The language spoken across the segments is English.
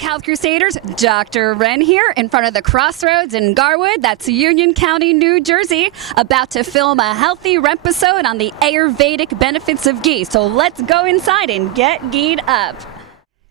Holistic Health Crusaders, Dr. Ren here in front of the Crossroads in Garwood, that's Union County, New Jersey, about to film a healthy RENpisode on the Ayurvedic benefits of ghee. So let's go inside and get GHEED up.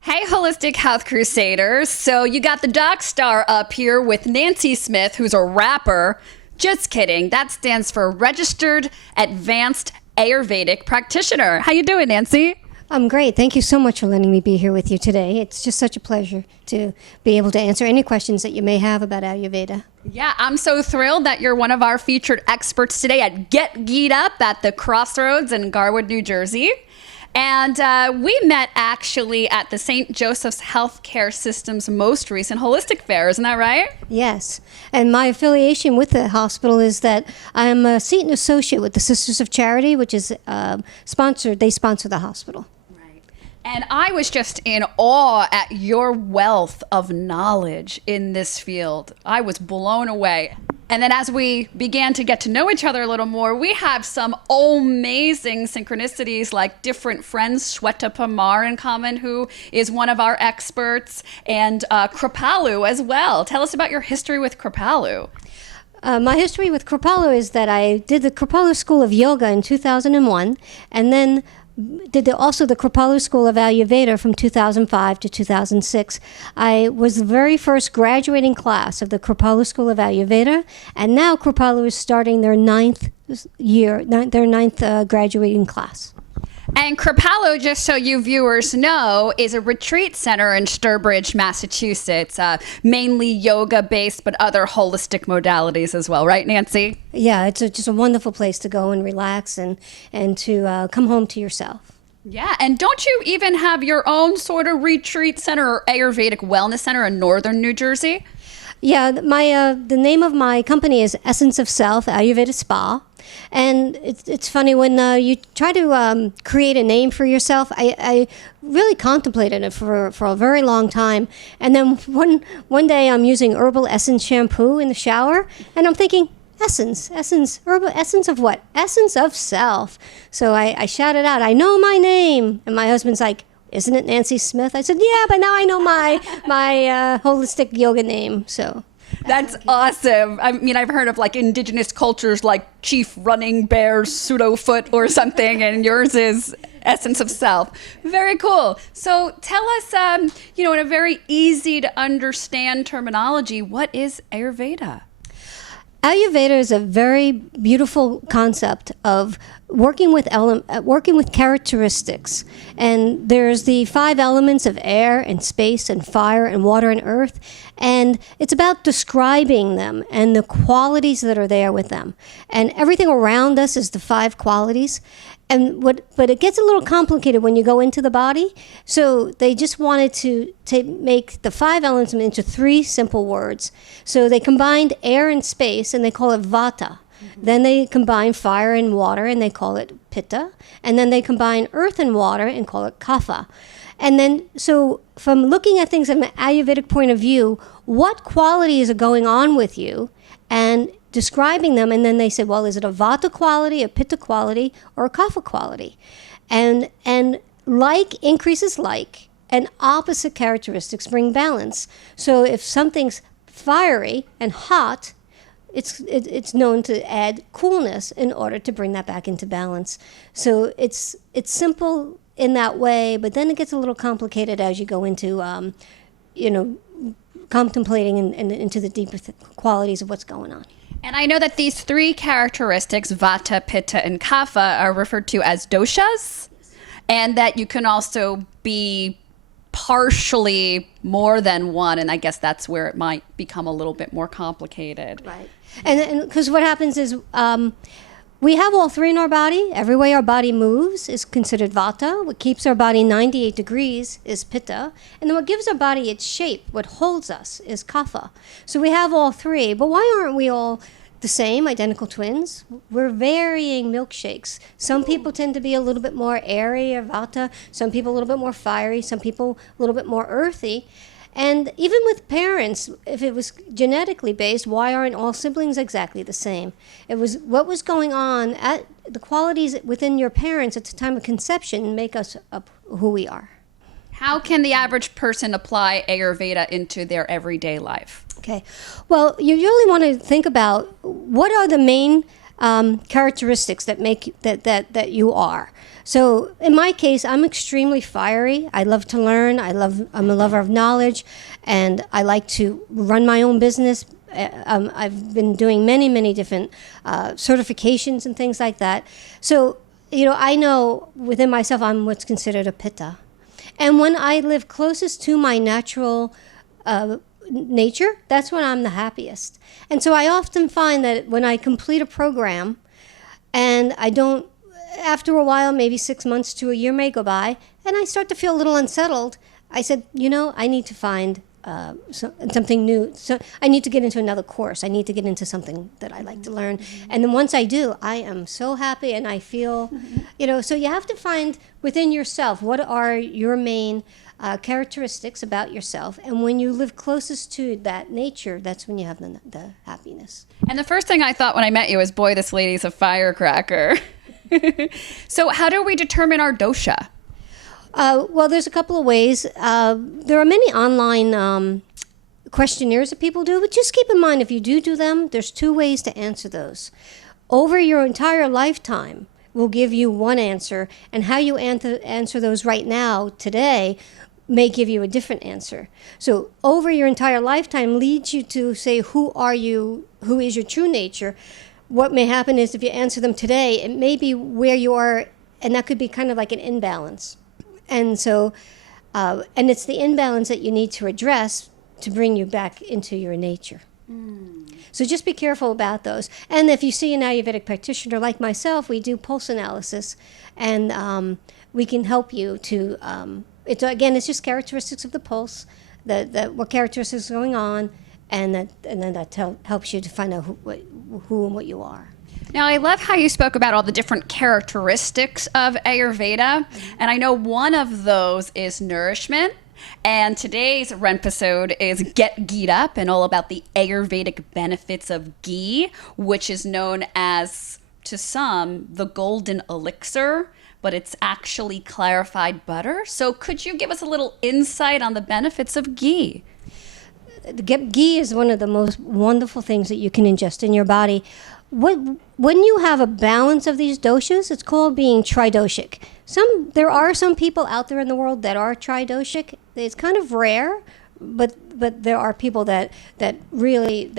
Hey, Holistic Health Crusaders. So you got the doc star up here with Nancy Smith, who's a rapper. Just kidding. That stands for Registered Advanced Ayurvedic Practitioner. How you doing, Nancy? I'm great. Thank you so much for letting me be here with you today. It's just such a pleasure to be able to answer any questions that you may have about Ayurveda. Yeah, I'm so thrilled that you're one of our featured experts today at Get GHEED Up at the Crossroads in Garwood, New Jersey. And we met actually at the St. Joseph's Healthcare System's most recent Holistic Fair, isn't that right? Yes, and my affiliation with the hospital is that I'm a Seton Associate with the Sisters of Charity, which is sponsored, they sponsor the hospital. And I was just in awe at your wealth of knowledge in this field. I was blown away. And then as we began to get to know each other a little more, we have some amazing synchronicities, like different friends, Shweta Pamar in common, who is one of our experts, and Kripalu as well. Tell us about your history with Kripalu. My history with Kripalu is that I did the Kripalu School of Yoga in 2001, and then did also the Kripalu School of Ayurveda from 2005 to 2006. I was the very first graduating class of the Kripalu School of Ayurveda, and now Kripalu is starting their ninth graduating class. And Kripalu, just so you viewers know, is a retreat center in Sturbridge, Massachusetts, mainly yoga-based, but other holistic modalities as well, right, Nancy? Yeah, it's just a wonderful place to go and relax and to come home to yourself. Yeah, and don't you even have your own sort of retreat center or Ayurvedic wellness center in northern New Jersey? Yeah, the name of my company is Essence of Self Ayurveda Spa. And it's funny, when you try to create a name for yourself, I really contemplated it for a very long time. And then one day I'm using herbal essence shampoo in the shower, and I'm thinking, herbal essence of what? Essence of self. So I shouted out, I know my name. And my husband's like, isn't it Nancy Smith? I said, yeah, but now I know my holistic yoga name, so. That's awesome. I mean, I've heard of like indigenous cultures like Chief Running Bear Pseudo-Foot or something, and yours is Essence of Self. Very cool. So tell us, in a very easy to understand terminology, what is Ayurveda? Ayurveda is a very beautiful concept of working with characteristics. And there's the 5 elements of air and space and fire and water and earth. And it's about describing them and the qualities that are there with them. And everything around us is the 5 qualities. But it gets a little complicated when you go into the body. So they just wanted to make the 5 elements into 3 simple words. So they combined air and space, and they call it vata. Mm-hmm. Then they combine fire and water, and they call it pitta. And then they combine earth and water and call it kapha. And then, so from looking at things from an Ayurvedic point of view, what qualities are going on with you, and describing them, and then they said, well, is it a vata quality, a pitta quality, or a kapha quality? And like increases like, and opposite characteristics bring balance. So if something's fiery and hot, it's known to add coolness in order to bring that back into balance. So it's simple in that way, but then it gets a little complicated as you go into contemplating and into the deeper qualities of what's going on. And I know that these 3 characteristics, vata, pitta, and kapha, are referred to as doshas, and that you can also be partially more than one, and I guess that's where it might become a little bit more complicated. Right. And because what happens is we have all 3 in our body. Every way our body moves is considered vata. What keeps our body 98 degrees is pitta. And then what gives our body its shape, what holds us, is kapha. So we have all 3. But why aren't we all the same, identical twins? We're varying milkshakes. Some people tend to be a little bit more airy or vata. Some people a little bit more fiery. Some people a little bit more earthy. And even with parents, if it was genetically based, why aren't all siblings exactly the same? It was what was going on at the qualities within your parents at the time of conception make us up who we are. How can the average person apply Ayurveda into their everyday life? Okay. Well, you really want to think about what are the main characteristics that make that you are. So in my case, I'm extremely fiery. I love to learn. I'm a lover of knowledge, and I like to run my own business. I've been doing many different certifications and things like that. So, I know within myself I'm what's considered a pitta. And when I live closest to my natural nature, that's when I'm the happiest. And so I often find that when I complete a program and I don't, after a while, maybe 6 months to a year may go by, and I start to feel a little unsettled, I said, I need to find something new. So I need to get into another course. I need to get into something that I like to learn. And then once I do, I am so happy and I feel, so you have to find within yourself what are your main characteristics about yourself. And when you live closest to that nature, that's when you have the happiness. And the first thing I thought when I met you was, boy, this lady's a firecracker. So how do we determine our dosha? Well, there's a couple of ways. There are many online questionnaires that people do, but just keep in mind if you do them, there's 2 ways to answer those. Over your entire lifetime will give you one answer, and how you answer those right now, today, may give you a different answer. So over your entire lifetime leads you to say, who are you, who is your true nature? What may happen is if you answer them today, it may be where you are, and that could be kind of like an imbalance. And so, and it's the imbalance that you need to address to bring you back into your nature. So just be careful about those. And if you see an Ayurvedic practitioner like myself, we do pulse analysis, and we can help you to, it's just characteristics of the pulse, what characteristics are going on, and then that helps you to find out who and what you are. Now, I love how you spoke about all the different characteristics of Ayurveda, and I know one of those is nourishment. And today's RENpisode is Get GHEED Up, and all about the Ayurvedic benefits of ghee, which is known as, to some, the golden elixir, but it's actually clarified butter. So could you give us a little insight on the benefits of ghee? Ghee is one of the most wonderful things that you can ingest in your body. When you have a balance of these doshas, it's called being tridoshic. There are some people out there in the world that are tridoshic. It's kind of rare, but there are people that really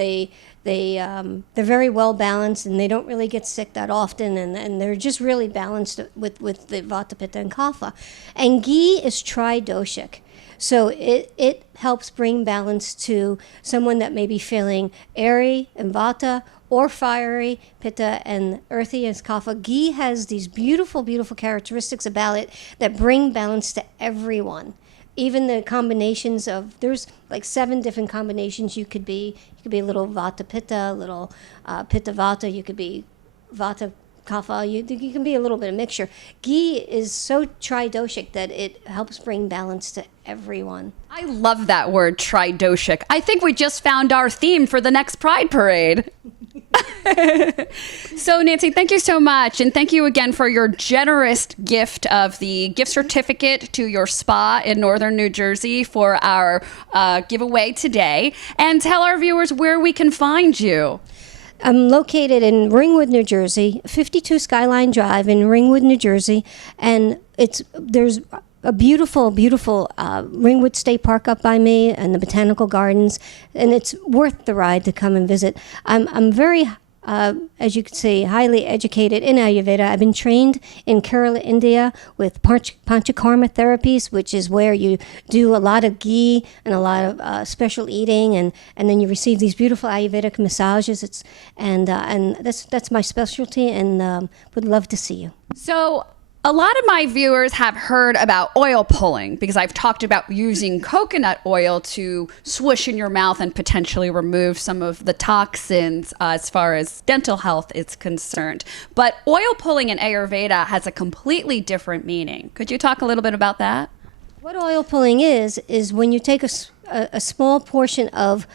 they're very well balanced, and they don't really get sick that often, and they're just really balanced with the Vata, Pitta, and Kapha. And ghee is tridoshic. So it helps bring balance to someone that may be feeling airy and Vata, or fiery, Pitta, and earthy as Kapha. Ghee has these beautiful characteristics about it that bring balance to everyone. Even the combinations of, there's like 7 different combinations you could be. You could be a little Vata Pitta, a little Pitta Vata. You could be Vata Kapha. You can be a little bit of mixture. Ghee is so tridoshic that it helps bring balance to everyone. I love that word, tridoshic. I think we just found our theme for the next Pride Parade. So Nancy, thank you so much, and thank you again for your generous gift of the gift certificate to your spa in northern New Jersey for our giveaway today. And tell our viewers where we can find you. I'm located in Ringwood, New Jersey, 52 Skyline Drive in Ringwood, New Jersey, and there's a beautiful Ringwood State Park up by me, and the Botanical Gardens, and it's worth the ride to come and visit. I'm very, as you can see, highly educated in Ayurveda. I've been trained in Kerala, India, with Panchakarma therapies, which is where you do a lot of ghee and a lot of special eating, and then you receive these beautiful Ayurvedic massages. And that's my specialty, and would love to see you. So a lot of my viewers have heard about oil pulling, because I've talked about using coconut oil to swoosh in your mouth and potentially remove some of the toxins as far as dental health is concerned. But oil pulling in Ayurveda has a completely different meaning. Could you talk a little bit about that? What oil pulling is when you take a small portion of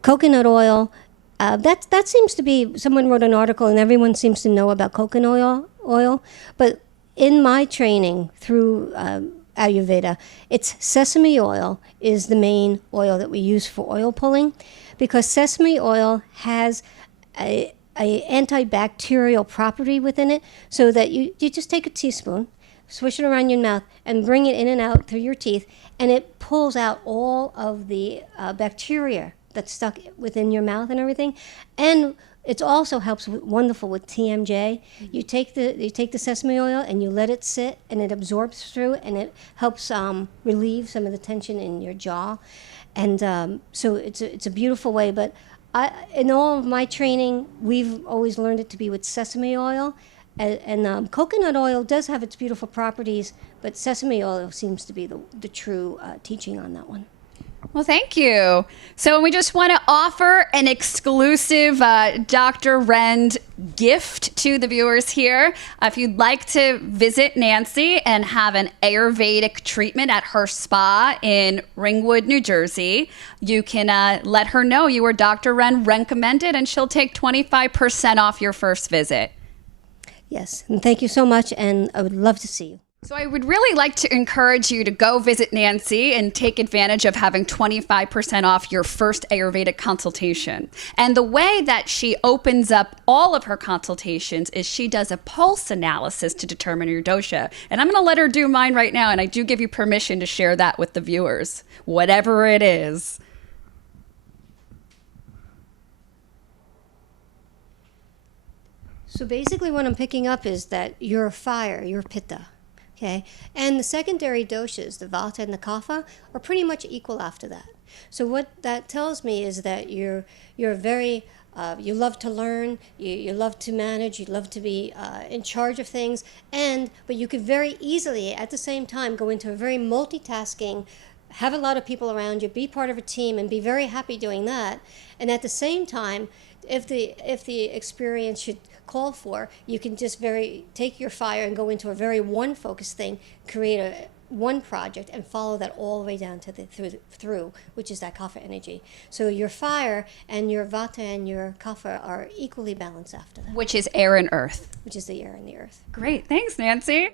coconut oil. That seems to be, someone wrote an article and everyone seems to know about coconut oil, but in my training through Ayurveda. It's sesame oil is the main oil that we use for oil pulling, because sesame oil has a antibacterial property within it, so that you just take a teaspoon, swish it around your mouth, and bring it in and out through your teeth, and it pulls out all of the bacteria that's stuck within your mouth and everything. And it also helps wonderful with TMJ. You take the sesame oil and you let it sit, and it absorbs through, and it helps relieve some of the tension in your jaw. And so it's a beautiful way. But in all of my training, we've always learned it to be with sesame oil. And coconut oil does have its beautiful properties, but sesame oil seems to be the true teaching on that one. Well, thank you. So we just want to offer an exclusive Dr. Ren gift to the viewers here. If you'd like to visit Nancy and have an Ayurvedic treatment at her spa in Ringwood, New Jersey, you can let her know you were Dr. Ren recommended, and she'll take 25% off your first visit. Yes, and thank you so much, and I would love to see you. So I would really like to encourage you to go visit Nancy and take advantage of having 25% off your first Ayurvedic consultation. And the way that she opens up all of her consultations is she does a pulse analysis to determine your dosha. And I'm going to let her do mine right now, and I do give you permission to share that with the viewers, whatever it is. So basically what I'm picking up is that you're fire, you're pitta. Okay, and the secondary doshas, the vata and the kapha, are pretty much equal after that. So what that tells me is that you're very, you love to learn, you love to manage, you love to be in charge of things, but you could very easily at the same time go into a very multitasking, have a lot of people around you, be part of a team, and be very happy doing that. And at the same time, if the experience should call for, you can just take your fire and go into a very one focused thing, create one project, and follow that all the way down to through, which is that kapha energy. So your fire and your vata and your kapha are equally balanced after that. Which is air and earth. Which is the air and the earth. Great. Thanks, Nancy.